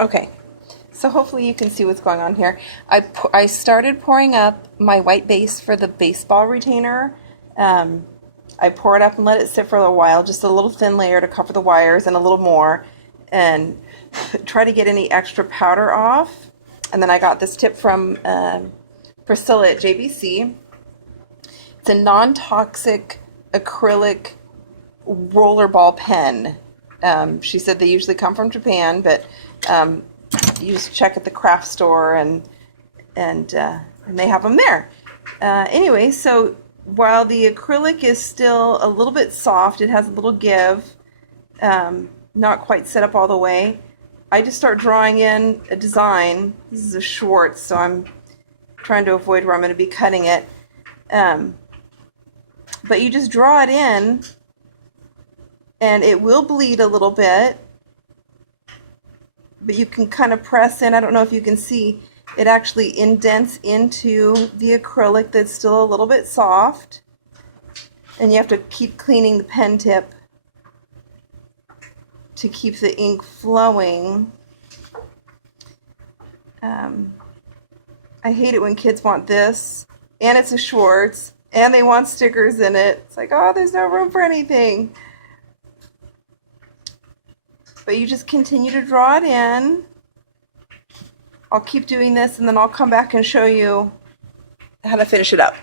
Okay, so hopefully you can see what's going on here. I started pouring up my white base for the baseball retainer. I pour it up and let it sit for a little while, just a little thin layer to cover the wires and a little more, and try to get any extra powder off. And then I got this tip from Priscilla at JBC. It's a non-toxic acrylic rollerball pen. She said they usually come from Japan, but you just check at the craft store and they have them there. Anyway, so while the acrylic is still a little bit soft, it has a little give, not quite set up all the way, I just start drawing in a design. This is a Schwartz, so I'm trying to avoid where I'm going to be cutting it. But you just draw it in, and it will bleed a little bit, but you can kind of press in. I don't know if you can see, it actually indents into the acrylic that's still a little bit soft, and you have to keep cleaning the pen tip to keep the ink flowing. I hate it when kids want this, and it's a Schwartz, and they want stickers in it. It's like, oh, there's no room for anything. But you just continue to draw it in. I'll keep doing this, and then I'll come back and show you how to finish it up.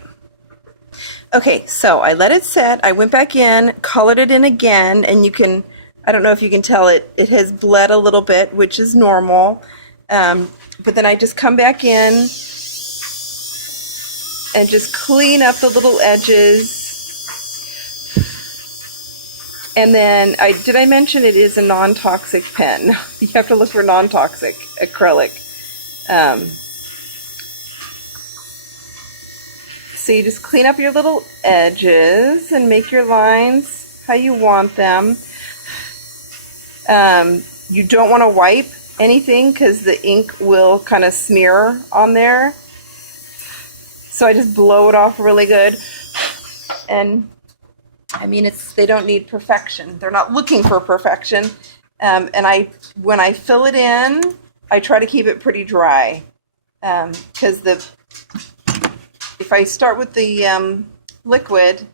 Okay, so I let it set. I went back in, colored it in again, and you can, I don't know if you can tell it has bled a little bit, which is normal. But then I just come back in and just clean up the little edges. And then, did I mention it is a non-toxic pen? You have to look for non-toxic acrylic. So you just clean up your little edges and make your lines how you want them. You don't want to wipe anything because the ink will kind of smear on there. So I just blow it off really good. And I mean, they don't need perfection. They're not looking for perfection. And when I fill it in, I try to keep it pretty dry. Because if I start with the liquid,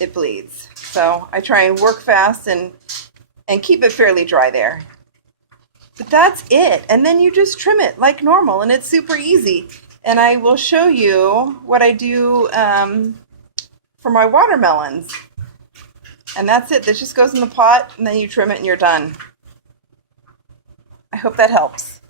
it bleeds. So I try and work fast and keep it fairly dry there. But that's it. And then you just trim it like normal, and it's super easy. And I will show you what I do for my watermelons. And that's it. This just goes in the pot, and then you trim it and you're done. I hope that helps.